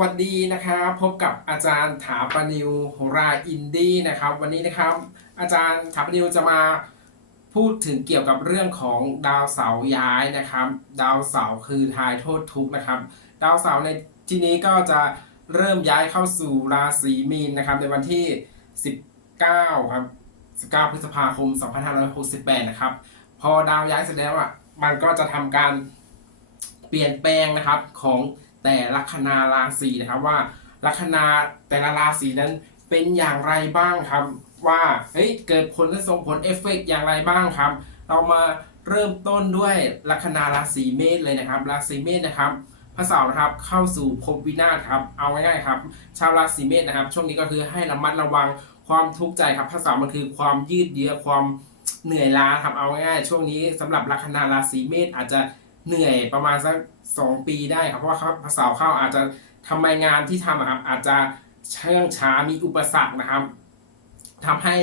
วัสดีนะครับ พบกับอาจารย์ถาปนิวราอินดี้นะครับ วันนี้นะครับ อาจารย์ถาปนิวจะมาพูดถึงเกี่ยวกับเรื่องของดาวเสาร์ย้ายนะครับ ดาวเสาร์คือทายโทษทุกนะครับ ดาวเสาร์ในที่นี้ก็จะเริ่มย้ายเข้าสู่ราศีมีนนะครับ ในวันที่ 19ครับ19 พฤษภาคม 2568 นะครับ พอดาวย้ายเสร็จแล้วอะมันก็จะทำการเปลี่ยนแปลงนะครับของ แต่ลัคนาราศีนะครับว่าลัคนาแต่ละราศีนั้นเป็นอย่างไรบ้างครับ ว่าเฮ้ยเกิดผลและส่งผลเอฟเฟกต์อย่างไรบ้างครับ เรามาเริ่มต้นด้วยลัคนาราศีเมษเลยนะครับ ราศีเมษนะครับพระเสาร์นะครับเข้าสู่ภพวินาศครับเอาง่ายๆครับ ชาวราศีเมษนะครับ ช่วงนี้ก็คือให้ระมัดระวังความทุกข์ใจครับพระเสาร์มันคือความยืดเยื้อความเหนื่อยล้าครับเอาง่ายๆช่วงนี้สำหรับลัคนาราศีเมษอาจจะ เหนื่อยประมาณสักสองปีได้ครับเพราะว่าพระสาเข้าอาจจะทำไมงานที่ทำอะครับอาจจะเชื่องช้ามีอุปสรรคนะครับทำให้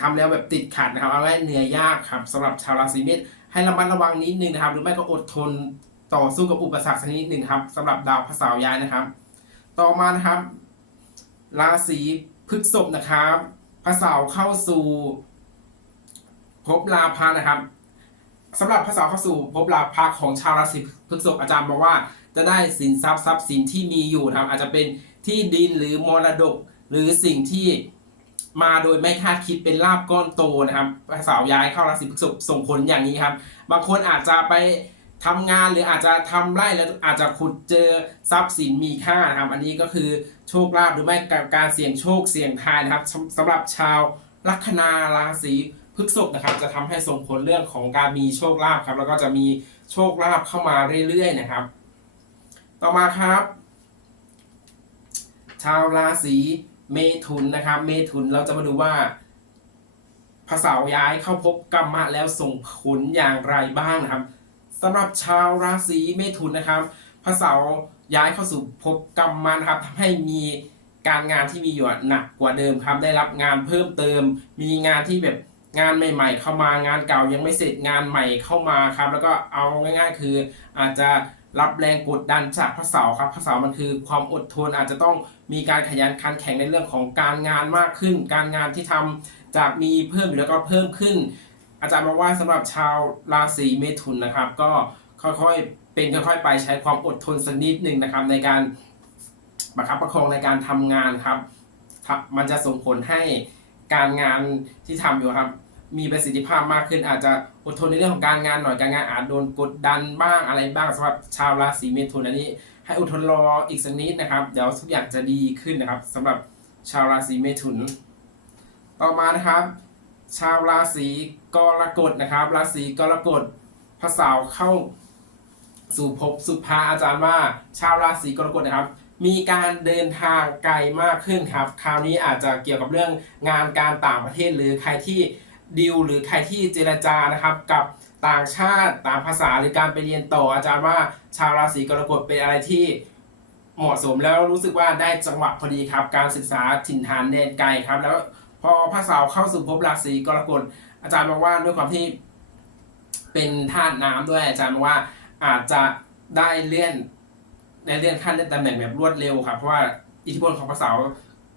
ทำแล้วแบบติดขัดนะครับเอาไว้เหนื่อยยากครับสำหรับชาวราศีเมษให้ระมัดระวังนิดนึงนะครับ หรือไม่ก็อดทนต่อสู้กับอุปสรรคสักนิดหนึ่งครับสำหรับดาวพระเสาร์ย้ายนะครับ ต่อมานะครับ ราศีพฤษภนะครับพระเสาร์เข้าสู่ภพลาภะนะครับ สำหรับพระเสาเข้าสู่ภพลาภะของชาวราศีพฤษภอาจารย์บอกว่า จะได้สินทรัพย์ทรัพย์สินที่มีอยู่นะครับอาจจะเป็นที่ดินหรือมรดก หรือสิ่งที่มาโดยไม่คาดคิดเป็นลาบก้อนโตนะครับพระเสาย้ายเข้าราศีพฤษภส่งผลอย่างนี้ครับ บางคนอาจจะไปทำงานหรืออาจจะทำไร่แล้วอาจจะขุดเจอทรัพย์สินมีค่านะครับ อันนี้ก็คือโชคลาภหรือไม่กับการเสี่ยงโชคเสี่ยงทายนะครับสำสำหรับชาวลัคนาราศี พฤษภนะครับจะทำให้ส่งผลเรื่องของการมีโชคลาภครับ แล้วก็จะมีโชคลาภเข้ามาเรื่อยๆนะครับ ต่อมาครับ ชาวราศีเมถุนนะครับ เมถุนเราจะมาดูว่าพระเสาร์ย้ายเข้าพบกรรมะแล้วส่งผลอย่างไรบ้างนะครับสำหรับชาวราศีเมถุนนะครับพระเสาร์ย้ายเข้าสู่ภพกรรมะนะครับทำให้มีการงานที่มีอยู่หนักกว่าเดิมครับ ได้รับงานเพิ่มเติม มีงานที่แบบ งานใหม่ ๆ เข้ามางานเก่ายังไม่เสร็จงานใหม่เข้ามาครับ แล้วก็เอาง่ายๆ คืออาจจะรับแรงกดดันจากพระเสาครับพระเสามันคือความอดทนอาจจะต้องมีการขยันขันแข็งในเรื่องของการงานมากขึ้น การงานที่ทำจากมีเพิ่มอยู่แล้วก็เพิ่มขึ้น อาจารย์บอกว่าสำหรับชาวราศีเมถุนนะครับ ก็ค่อยๆเป็นค่อยๆไปใช้ความอดทนสักนิดหนึ่งนะครับ ในการประคับประคองในการทำงานครับครับ มันจะส่งผลให้ การงานที่ทำอยู่ครับ มีประสิทธิภาพมากขึ้น อาจจะอดทนในเรื่องของการงานหน่อยการงานอาจโดนกดดันบ้างอะไรบ้างสำหรับชาวราศีเมถุนอันนี้ ให้อดทนรออีกสักนิดนะครับเดี๋ยวทุกอย่างจะดีขึ้นนะครับสำหรับชาวราศีเมถุน ต่อมานะครับ ชาวราศีกรกฎนะครับ ราศีกรกฎพระเสาร์เข้าสู่ภพสุภาอาจารย์ว่าชาวราศีกรกฎนะครับ มีการเดินทางไกลมากขึ้นครับ คราวนี้อาจจะเกี่ยวกับเรื่องงานการต่างประเทศ หรือใครที่ดิวหรือใครที่เจรจานะครับ กับต่างชาติต่างภาษาหรือการไปเรียนต่ออาจารย์ว่าชาวราศีกรกฎเป็นอะไรที่เหมาะสมแล้วรู้สึกว่าได้จังหวะพอดีครับ การศึกษาถิ่นฐานแดนไกลครับ แล้วพอพระเสาเข้าสู่ภพราศีกรกฎอาจารย์บอกว่าด้วยความที่เป็นธาตุน้ำด้วยอาจารย์บอกว่าอาจจะได้เลื่อน ได้เลื่อนขั้นเลื่อนตำแหน่งแบบรวดเร็วครับเพราะว่าอิทธิพลของพระเสาร์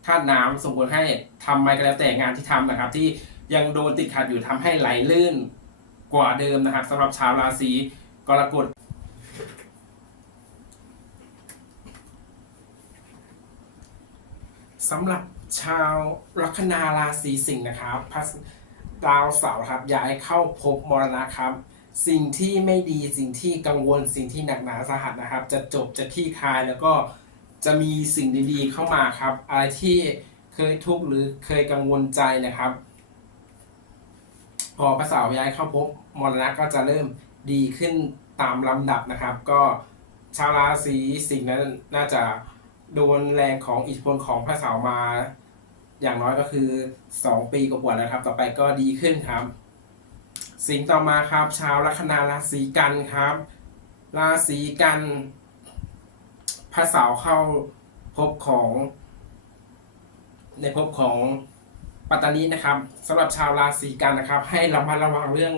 ธาตุน้ำส่งผลให้ทำไมก็แล้วแต่งานที่ทำนะครับ ที่ยังโดนติดขัดอยู่ทำให้ไหลลื่นกว่าเดิมนะครับสำหรับชาวราศีกรกฎสำหรับชาวลัคนาราศีสิงห์นะครับพระดาวเสาร์ครับย้ายเข้าภพมรณะครับ สิ่งที่ไม่ดีสิ่งที่กังวลสิ่งที่หนักหนาสาหัสนะครับ จะจบจะคลี่คลายแล้วก็จะมีสิ่งดีๆเข้ามาครับ อะไรที่เคยทุกข์หรือเคยกังวลใจนะครับ พอพระเสาร์ย้ายเข้าภพมรณะก็จะเริ่มดีขึ้นตามลำดับนะครับ ก็ชาวราศีสิ่งนั้นน่าจะโดนแรงของอิทธิพลของพระเสาร์มา อย่างน้อยก็คือ 2 ปีกว่าแล้วครับ ต่อไปก็ดีขึ้นครับ สิ่งต่อมาครับชาวลัคนาราศีกันครับ ราศีกันพระเสาเข้าภพของ ในภพของปัตตานีนะครับสำหรับชาวราศีกันนะครับ ให้ระมัดระวังเรื่อง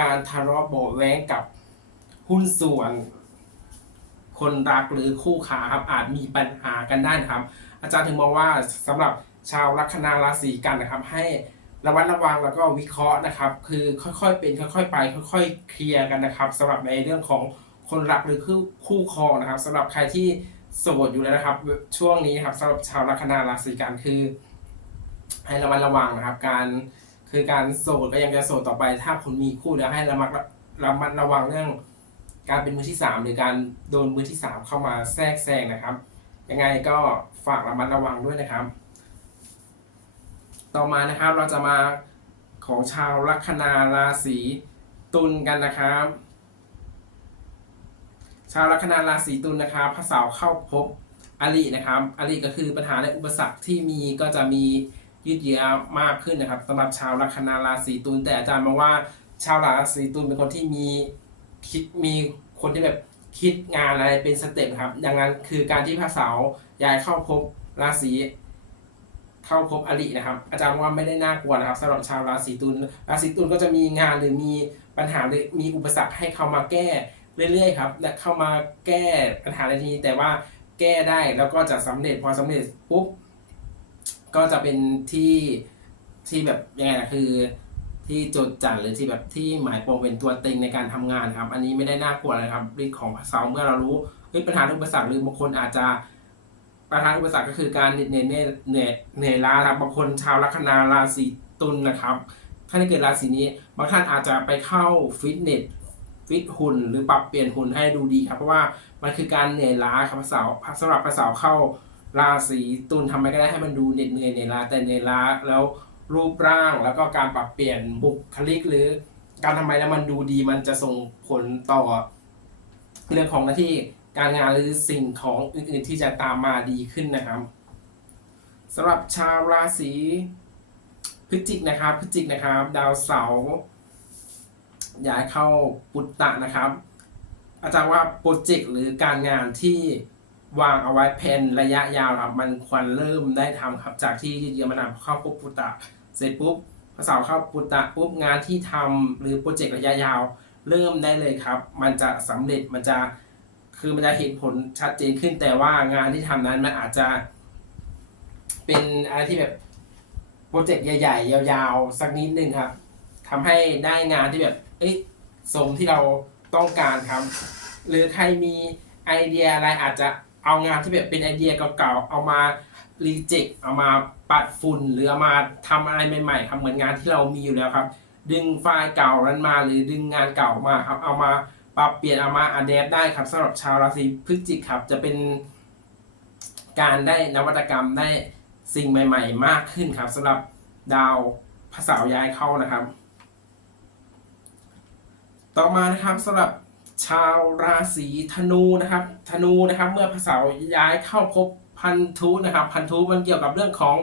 การทะเลาะเบาะแว้งกับหุ้นส่วน คนรักหรือคู่ขาครับอาจมีปัญหากันได้นะครับ อาจารย์ถึงมองว่าสำหรับชาวลัคนาราศีกันนะครับ ให้ ระมัดระวังแล้วก็วิเคราะห์นะครับ คือค่อยๆเป็นค่อยๆไป ค่อยๆเคลียร์กันนะครับสำหรับในเรื่องของคนรักหรือคู่คู่ครองนะครับสำหรับใครที่โสดอยู่แล้วนะครับ ช่วงนี้ครับสำหรับชาวลัคนาราศีกันคือ ให้ระมัดระวังนะครับ การคือการโสดก็ยังจะโสดต่อไป ถ้าคุณมีคู่แล้วให้ระมัดระมัดระวังเรื่อง การเป็นมือที่สามหรือการโดนมือที่สามเข้ามาแทรกแซงนะครับ ยังไงก็ฝากระมัดระวังด้วยนะครับ ต่อมานะครับเราจะมาของชาวลัคนาราศีตุลกันนะครับ ชาวลัคนาราศีตุลนะครับพระเสาร์เข้าพบอรินะครับอริก็คือปัญหาและอุปสรรคที่มีก็จะมียืดเยื้อมากขึ้นนะครับสำหรับชาวลัคนาราศีตุลแต่อาจารย์มองว่าชาวราศีตุลเป็นคนที่มีคิดมีคนที่แบบคิดงานอะไรเป็นสเต็ปครับ ดังนั้นคือการที่พระเสาร์ย้ายเข้าพบราศี เข้าพบอรินะครับ อาจารย์ว่าไม่ได้น่ากลัวนะครับสำหรับชาวราศีตุลราศีตุลก็จะมีงานหรือมีปัญหาหรือมีอุปสรรคให้เขามาแก้เรื่อยๆครับและเข้ามาแก้ปัญหาในทีนี้แต่ว่าแก้ได้แล้วก็จะสำเร็จพอสำเร็จปุ๊บก็จะเป็นที่ที่แบบยังไงนะคือ ที่จดจัดหรือที่แบบที่หมายปองเป็นตัวเต็งในการทำงานครับ อันนี้ไม่ได้น่ากลัวเลยครับฤทธิ์ของเสาเมื่อเรารู้ปัญหาอุปสรรคหรือบางคนอาจจะ ประธานอุปสรรคก็คือการเหนื่อยเหนื่อยเหนื่อยเหนื่อยล้าครับบางคนชาวลัคนาราศีตุลนะครับท่านที่เกิดราศีนี้บางท่านอาจจะไปเข้าฟิตเนสฟิตหุ่นหรือปรับเปลี่ยนหุ่นให้ดูดีครับ เพราะว่ามันคือการเหนื่อยล้าครับพระเสาสำหรับพระเสาเข้าราศีตุลทำไมก็ได้ให้มันดูเหน็ดเหนื่อยเหนื่อยล้าแต่เหนื่อยล้าแล้วรูปร่างแล้วก็การปรับเปลี่ยนบุคลิกหรือการทำไมแล้วมันดูดีมันจะส่งผลต่อเรื่องของหน้าที่ การงานหรือสิ่งของอื่นๆที่จะตามมาดีขึ้นนะครับสำหรับชาวราศีพฤศจิกนะครับพฤศจิกนะครับ ดาวเสาร์ย้ายเข้าปุตตะนะครับ อาจารย์ว่าโปรเจกต์หรือการงานที่วางเอาไว้แผนระยะยาวครับมันควรเริ่มได้ทำครับ จากที่เยอรมันนเข้าปุตตะ เสร็จปุ๊บพอเสาร์เข้าปุตตะปุ๊บงานที่ทำหรือโปรเจกต์ระยะยาว เริ่มได้เลยครับ มันจะสำเร็จมันจะ คือมันจะเห็นผลชัดเจนขึ้นแต่ว่างานที่ทำนั้นมันอาจจะ เป็นอะไรที่แบบโปรเจกต์ใหญ่ ๆ ยาวๆ สักนิดนึงครับทำให้ได้งานที่แบบ เอ้ยสมที่เราต้องการครับ หรือใครมีไอเดียอะไรอาจจะเอางานที่แบบเป็นไอเดียเก่าๆ เอามารีเจ็คเอามาปัดฝุ่นหรือเอามาทำอะไรใหม่ๆครับเหมือนงานที่เรามีอยู่แล้วครับ ดึงไฟล์เก่านั้นมาหรือดึงงานเก่ามาครับ เอามา ปรับเปลี่ยนเอามาอัดแอปได้ครับสำหรับชาวราศีพฤศจิกครับจะเป็นการได้นวัตกรรมได้สิ่งใหม่ ๆ มากขึ้นครับสำหรับดาวพระเสาย้ายเข้านะครับ ต่อมานะครับสำหรับชาวราศีธนูนะครับ ธนูนะครับ เมื่อพระเสาย้ายเข้าพบพันธุนะครับ พันธุมันเกี่ยวกับเรื่องของ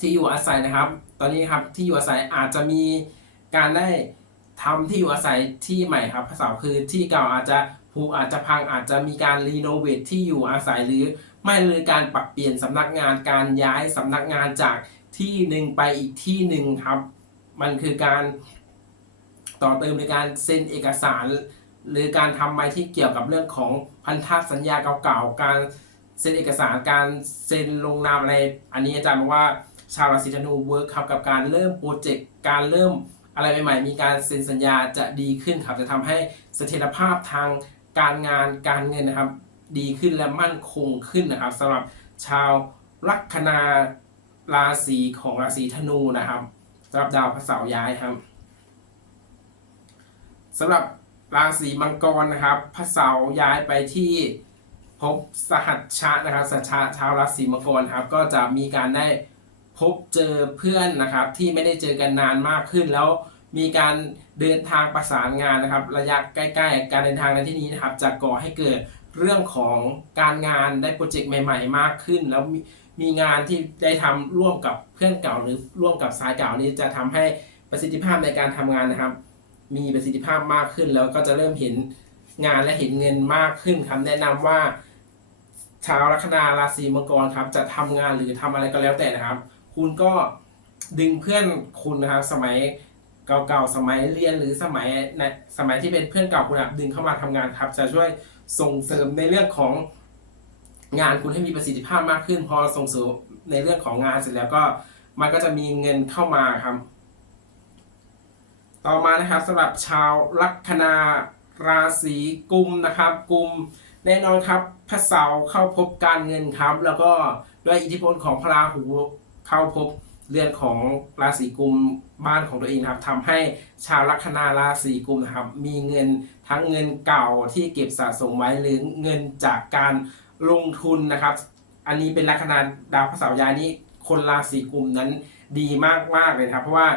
ที่อยู่อาศัยนะครับ ตอนนี้ครับที่อยู่อาศัยอาจจะมีการได้ ทำที่อยู่อาศัยที่ใหม่ครับพระเสาคือที่เก่าอาจจะผุอาจจะพังอาจจะมีการรีโนเวทที่อยู่อาศัยหรือ ไม่เลยการปรับเปลี่ยนสำนักงานการย้ายสำนักงานจากที่หนึ่งไปอีกที่หนึ่งครับ มันคือการต่อเติมในการเซ็นเอกสาร หรือการทำอะไรที่เกี่ยวกับเรื่องของพันธสัญญาเก่าๆการเซ็นเอกสารการเซ็นลงนามอะไร อันนี้อาจารย์บอกว่าชาวราศีธนูเวิร์คครับกับการเริ่มโปรเจกต์การเริ่ม อะไรใหม่ๆ มีการเซ็นสัญญาจะดีขึ้นครับ จะทำให้เสถียรภาพทางการงานการเงินนะครับ ดีขึ้นและมั่นคงขึ้นนะครับสำหรับชาวลัคนาราศีของราศีธนูนะครับสำหรับดาวพระเสาร์ย้ายครับสำหรับราศีมังกรนะครับพระเสาร์ย้ายไปที่พบสหัชชะนะครับสหัชชะชาวราศีมังกรครับ ก็จะมีการได้ พบเจอเพื่อนนะครับที่ไม่ได้เจอกันนานมากขึ้น แล้วมีการเดินทางประสานงานนะครับ ระยะใกล้ๆ การเดินทางในที่นี้นะครับจะก่อให้เกิดเรื่องของการงานได้โปรเจกต์ใหม่ ๆ มากขึ้น แล้วมีมีงานที่ได้ทำร่วมกับเพื่อนเก่าหรือร่วมกับสายเก่านี้จะทำให้ประสิทธิภาพในการทำงานนะครับ มีประสิทธิภาพมากขึ้น แล้วก็จะเริ่มเห็นงานและเห็นเงินมากขึ้นครับแนะนำว่าชาวลัคนาราศีมังกรครับจะทำงานหรือทำอะไรก็แล้วแต่นะครับ คุณก็ดึงเพื่อนคุณนะครับสมัยเก่าๆสมัยเรียนหรือสมัยในสมัยที่เป็นเพื่อนเก่าคุณครับดึงเข้ามาทำงานครับ จะช่วยส่งเสริมในเรื่องของงานคุณให้มีประสิทธิภาพมากขึ้น พอส่งเสริมในเรื่องของงานเสร็จแล้วก็มันก็จะมีเงินเข้ามาครับ ต่อมานะครับสำหรับชาวลัคนาราศีกุมนะครับกุมแน่นอนครับพระเสาเข้าพบการเงินครับ แล้วก็ด้วยอิทธิพลของพระราหู เข้าพบเรือนของราศีกุมบ้านของตัวเองครับทำให้ชาวลัคนาราศีกุมนะครับ มีเงินทั้งเงินเก่าที่เก็บสะสมไว้หรือเงินจากการลงทุนนะครับ อันนี้เป็นลัคนาดาวพระเสาร์ย้ายนี้คนราศีกุมนั้นดีมากๆเลยครับ เพราะว่า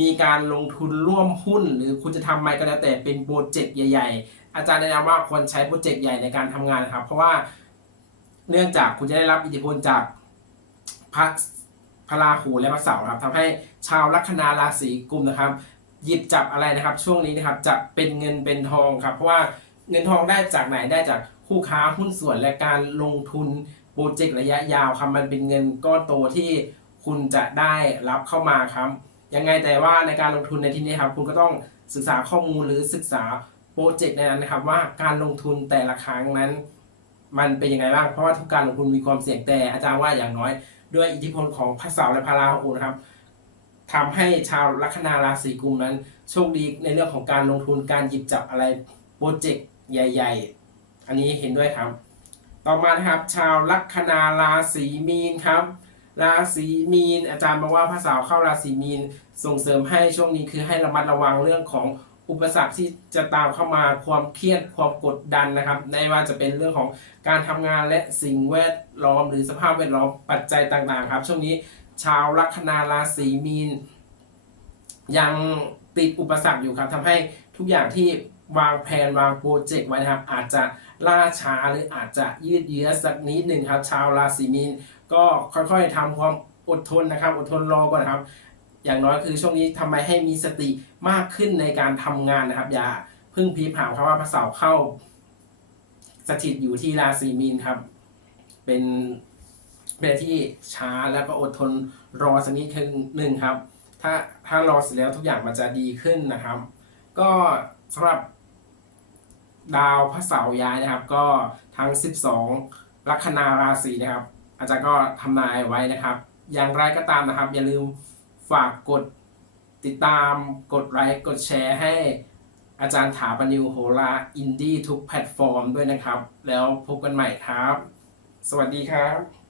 มีการลงทุนร่วมหุ้น หรือคุณจะทำอะไรก็แล้วแต่เป็นโปรเจกต์ใหญ่ ๆ อาจารย์แนะนำว่าควรใช้โปรเจกต์ใหญ่ในการทำงานนะครับ เพราะว่าเนื่องจากคุณจะได้รับอิทธิพลจากพระ ระราหูและพระเสาร์ครับทำให้ชาวลัคนาราศีกุมนะครับ หยิบจับอะไรนะครับ ช่วงนี้นะครับจะเป็นเงินเป็นทองครับเพราะว่าเงินทองได้จากไหนได้จากคู่ค้าหุ้นส่วนและการลงทุนโปรเจกต์ระยะยาวครับมันเป็นเงินก้อนโตที่คุณจะได้รับเข้ามาครับยังไงแต่ว่าในการลงทุนในที่นี้ครับคุณก็ต้องศึกษาข้อมูลหรือศึกษาโปรเจกต์ในนั้นนะครับ ว่าการลงทุนแต่ละครั้งนั้น มันเป็นยังไงบ้างเพราะว่าทุกการลงทุนมีความเสี่ยงแต่อาจารย์ว่าอย่างน้อย ด้วยอิทธิพลของพระเสาร์และพระราหูนะครับทำให้ชาวลัคนาราศีกุมนั้น โชคดีในเรื่องของการลงทุนการหยิบจับอะไรโปรเจกต์ใหญ่ ๆ อันนี้เห็นด้วยครับ ต่อมานะครับชาวลัคนาราศีมีนครับ ราศีมีน อาจารย์บอกว่าพระเสาร์เข้าราศีมีน ส่งเสริมให้ช่วงนี้คือให้ระมัดระวังเรื่องของ อุปสรรคที่จะตามเข้ามาความเครียดความกดดันนะครับไม่ว่าจะเป็นเรื่องของการทำงานและสิ่งแวดล้อม หรือสภาพแวดล้อมปัจจัยต่างๆ ครับ ช่วงนี้ชาวลัคนาราศีมีน ยังติดอุปสรรคอยู่ครับทำให้ทุกอย่างที่วางแผนวางโปรเจกต์ไว้นะครับ อาจจะล่าช้าหรืออาจจะยืดเยื้อสักนิดหนึ่งครับ ชาวราศีมีนก็ค่อยๆทำความอดทนนะครับ อดทนรอก่อนครับ อย่างน้อยคือช่วงนี้ทำไมให้มีสติมากขึ้นในการทำงานนะครับ อย่าพึ่งพีผามครับว่าพระเสาร์เข้า สถิตอยู่ที่ราศีมีนครับ เป็นเป็นที่ช้าแล้วก็อดทนรอสักนิดหนึ่งครับ ถ้าถ้ารอเสร็จแล้วทุกอย่างมันจะดีขึ้นนะครับ ก็สำหรับดาวพระเสาร์ย้ายนะครับ ก็ทั้ง 12 ลัคนาราศีนะครับ อาจารย์ก็ทำนายไว้นะครับ อย่างไรก็ตามนะครับ อย่าลืม ฝากกดติดตามกดไลค์กดแชร์ให้อาจารย์ถาปนิวโหราอินดี้ทุกแพลตฟอร์มด้วยนะครับ แล้วพบกันใหม่ครับ สวัสดีครับ